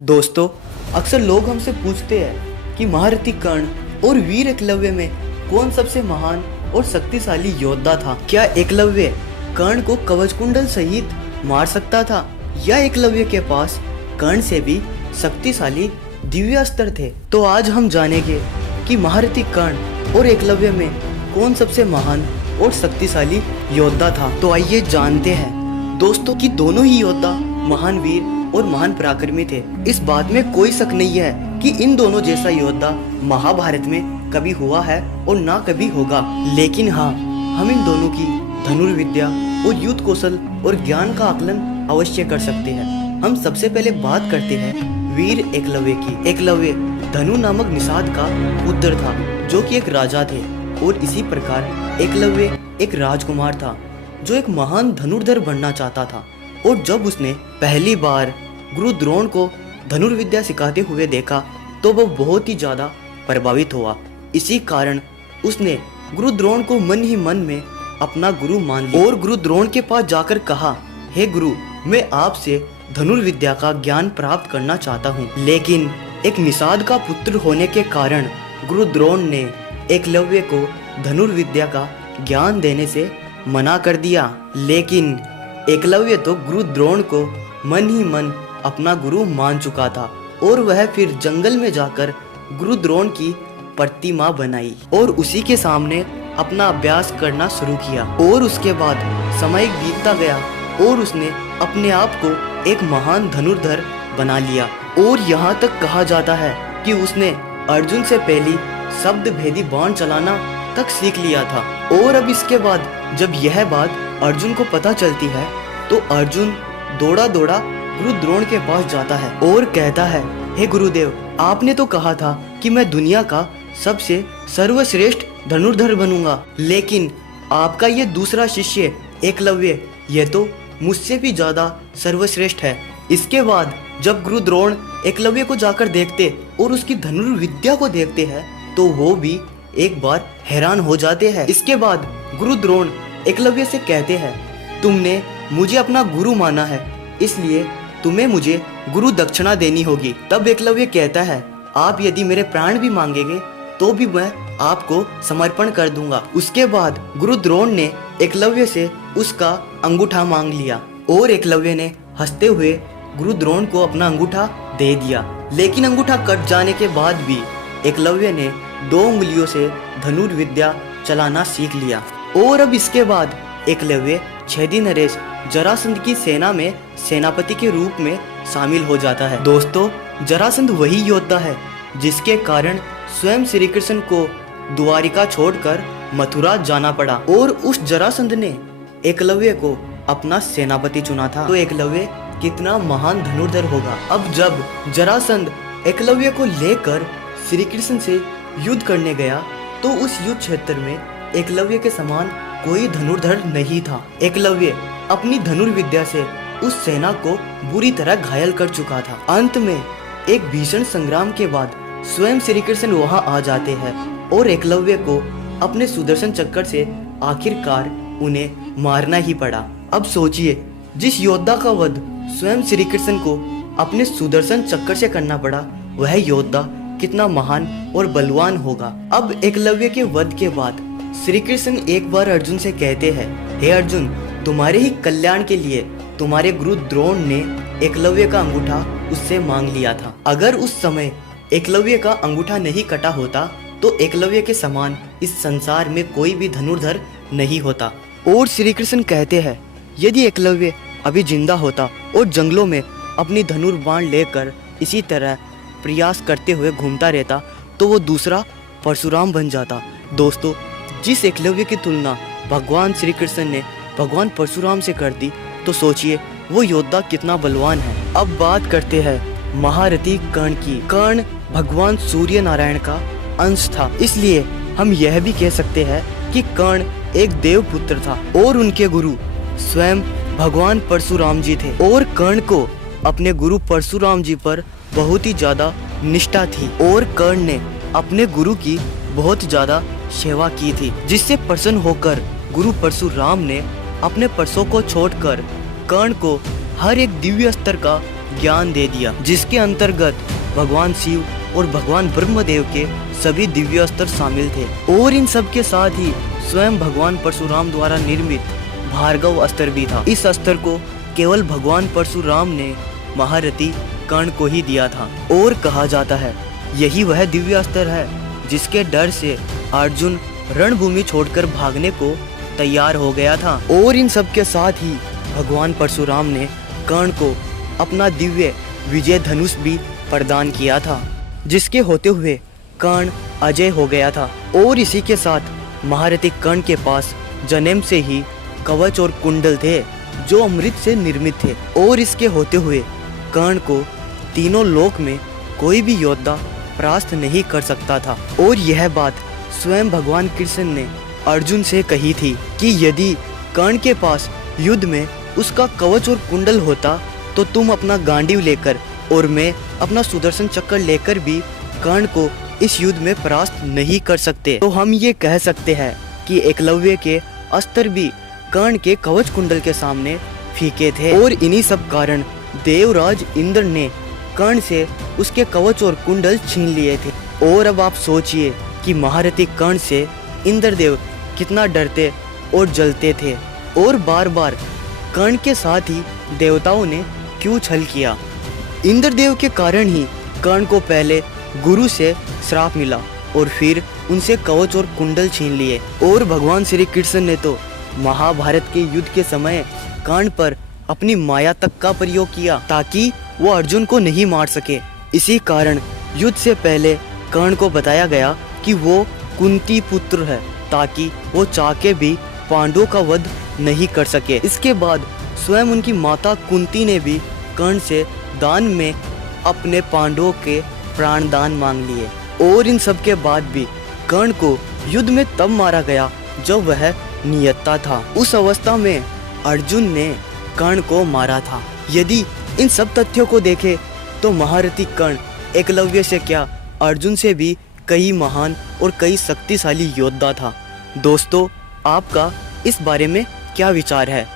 दोस्तों, अक्सर लोग हमसे पूछते हैं कि महारथी कर्ण और वीर एकलव्य में कौन सबसे महान और शक्तिशाली योद्धा था। क्या एकलव्य कर्ण को कवच कुंडल सहित मार सकता था या एकलव्य के पास कर्ण से भी शक्तिशाली दिव्य अस्त्र थे? तो आज हम जानेंगे कि महारथी कर्ण और एकलव्य में कौन सबसे महान और शक्तिशाली योद्धा था। तो आइए जानते हैं दोस्तों कि दोनों ही योद्धा महान वीर और महान पराक्रमी थे। इस बात में कोई शक नहीं है कि इन दोनों जैसा योद्धा महाभारत में कभी हुआ है और ना कभी होगा। लेकिन हाँ, हम इन दोनों की धनुर्विद्या और युद्ध कौशल और ज्ञान का आकलन अवश्य कर सकते हैं। हम सबसे पहले बात करते हैं वीर एकलव्य की। एकलव्य धनु नामक निषाद का पुत्र था, जो कि एक राजा थे, और इसी प्रकार एकलव्य एक राजकुमार था जो एक महान धनुर्धर बनना चाहता था। और जब उसने पहली बार गुरु द्रोण को धनुर्विद्या सिखाते हुए देखा तो वह बहुत ही ज्यादा प्रभावित हुआ। इसी कारण उसने गुरु द्रोण को मन ही मन में अपना गुरु मान लिया और गुरु द्रोण के पास जाकर कहा, हे गुरु, मैं आपसे धनुर्विद्या का ज्ञान प्राप्त करना चाहता हूँ। लेकिन एक निषाद का पुत्र होने के कारण गुरु द्रोण ने एकलव्य को धनुर्विद्या का ज्ञान देने से मना कर दिया। लेकिन एकलव्य तो गुरु द्रोण को मन ही मन अपना गुरु मान चुका था और वह फिर जंगल में जाकर गुरु द्रोण की प्रतिमा बनाई और उसी के सामने अपना अभ्यास करना शुरू किया। और उसके बाद समय बीतता गया और उसने अपने आप को एक महान धनुर्धर बना लिया। और यहाँ तक कहा जाता है कि उसने अर्जुन से पहली शब्द भेदी बाण चलाना तक सीख लिया था। और अब इसके बाद जब यह बात अर्जुन को पता चलती है तो अर्जुन दौड़ा दौड़ा गुरु द्रोण के पास जाता है और कहता है, हे गुरुदेव, आपने तो कहा था कि मैं दुनिया का सबसे सर्वश्रेष्ठ धनुर्धर बनूंगा, लेकिन आपका ये दूसरा शिष्य एकलव्य ये तो मुझसे भी ज्यादा सर्वश्रेष्ठ है। इसके बाद जब गुरु द्रोण एकलव्य को जाकर देखते और उसकी धनुर्विद्या को देखते हैं तो वो भी एक बार हैरान हो जाते हैं। इसके बाद गुरु द्रोण एकलव्य से कहते हैं, तुमने मुझे अपना गुरु माना है, इसलिए तुम्हें मुझे गुरु दक्षिणा देनी होगी। तब एकलव्य कहता है, आप यदि मेरे प्राण भी मांगेंगे तो भी मैं आपको समर्पण कर दूंगा। उसके बाद गुरु द्रोण ने एकलव्य से उसका अंगूठा मांग लिया और एकलव्य ने हंसते हुए गुरु द्रोण को अपना अंगूठा दे दिया। लेकिन अंगूठा कट जाने के बाद भी एकलव्य ने 2 उंगलियों से धनुर्विद्या चलाना सीख लिया। और अब इसके बाद एकलव्य छेदी नरेश जरासंध की सेना में सेनापति के रूप में शामिल हो जाता है। दोस्तों, जरासंध वही योद्धा है जिसके कारण स्वयं श्री कृष्ण को द्वारिका छोड़कर मथुरा जाना पड़ा और उस जरासंध ने एकलव्य को अपना सेनापति चुना था। तो एकलव्य कितना महान धनुर्धर होगा। अब जब जरासंध एकलव्य को लेकर श्री कृष्ण से युद्ध करने गया तो उस युद्ध क्षेत्र में एकलव्य के समान कोई धनुर्धर नहीं था। एकलव्य अपनी धनुर्विद्या से उस सेना को बुरी तरह घायल कर चुका था। अंत में एक भीषण संग्राम के बाद स्वयं श्री कृष्ण वहां आ जाते हैं और एकलव्य को अपने सुदर्शन चक्र से आखिरकार उन्हें मारना ही पड़ा। अब सोचिए, जिस योद्धा का वध स्वयं श्री कृष्ण को अपने सुदर्शन चक्र से करना पड़ा, वह योद्धा कितना महान और बलवान होगा। अब एकलव्य के वध के बाद श्री कृष्ण एक बार अर्जुन से कहते हैं, हे अर्जुन, तुम्हारे ही कल्याण के लिए तुम्हारे गुरु द्रोण ने एकलव्य का अंगूठा उससे मांग लिया था। अगर उस समय एकलव्य का अंगूठा नहीं कटा होता तो एकलव्य के समान इस संसार में कोई भी धनुर्धर नहीं होता। और श्री कृष्ण कहते हैं, यदि एकलव्य अभी जिंदा होता और जंगलों में अपनी धनुर्बाण लेकर इसी तरह प्रयास करते हुए घूमता रहता तो वो दूसरा परशुराम बन जाता। दोस्तों, जिस एकलव्य की तुलना भगवान श्री कृष्ण ने भगवान परशुराम से कर दी तो सोचिए वो योद्धा कितना बलवान है। अब बात करते हैं महारथी कर्ण की। कर्ण भगवान सूर्य नारायण का अंश था, इसलिए हम यह भी कह सकते हैं कि कर्ण एक देव पुत्र था और उनके गुरु स्वयं भगवान परशुराम जी थे। और कर्ण को अपने गुरु परशुराम जी पर बहुत ही ज्यादा निष्ठा थी और कर्ण ने अपने गुरु की बहुत ज्यादा सेवा की थी, जिससे प्रसन्न होकर गुरु परशुराम ने अपने परसों को छोड़कर कर्ण को हर एक दिव्य अस्त्र का ज्ञान दे दिया, जिसके अंतर्गत भगवान शिव और भगवान ब्रह्मदेव के सभी दिव्य अस्त्र शामिल थे। और इन सब के साथ ही स्वयं भगवान परशुराम द्वारा निर्मित भार्गव अस्त्र भी था। इस अस्त्र को केवल भगवान परशुराम ने महारथी कर्ण को ही दिया था और कहा जाता है यही वह दिव्य अस्त्र है जिसके डर से अर्जुन रणभूमि छोड़कर भागने को तैयार हो गया था। और इन सब के साथ ही भगवान परशुराम ने कर्ण को अपना दिव्य विजय धनुष भी प्रदान किया था, जिसके होते हुए कर्ण अजय हो गया था। और इसी के साथ महारथी कर्ण के पास जन्म से ही कवच और कुंडल थे जो अमृत से निर्मित थे। और इसके होते हुए कर्ण को तीनों लोक में कोई भी योद्धा परास्त नहीं कर सकता था। और यह बात स्वयं भगवान कृष्ण ने अर्जुन से कही थी कि यदि कर्ण के पास युद्ध में उसका कवच और कुंडल होता तो तुम अपना गांडीव लेकर और मैं अपना सुदर्शन चक्र लेकर भी कर्ण को इस युद्ध में परास्त नहीं कर सकते। तो हम ये कह सकते हैं कि एकलव्य के अस्त्र भी कर्ण के कवच कुंडल के सामने फीके थे। और इन्हीं सब कारण देवराज इंद्र ने कर्ण से उसके कवच और कुंडल छीन लिए थे। और अब आप सोचिए कि महारथी कर्ण से इंद्रदेव कितना डरते और जलते थे और बार बार कर्ण के साथ ही देवताओं ने क्यों छल किया। इंद्रदेव के कारण ही कर्ण को पहले गुरु से श्राप मिला और फिर उनसे कवच और कुंडल छीन लिए। और भगवान श्री कृष्ण ने तो महाभारत के युद्ध के समय कर्ण पर अपनी माया तक का प्रयोग किया ताकि वो अर्जुन को नहीं मार सके। इसी कारण युद्ध से पहले कर्ण को बताया गया कि वो कुंती पुत्र है ताकि वो चाह के भी पांडवों का वध नहीं कर सके। इसके बाद स्वयं उनकी माता कुंती ने भी कर्ण से दान में अपने पांडवों के प्राण दान मांग लिए। और इन सब के बाद भी कर्ण को युद्ध में तब मारा गया जब वह नियत्ता था। उस अवस्था में अर्जुन ने कर्ण को मारा था। यदि इन सब तथ्यों को देखें तो महारथी कर्ण एकलव्य से क्या अर्जुन से भी कई महान और कई शक्तिशाली योद्धा था। दोस्तों, आपका इस बारे में क्या विचार है?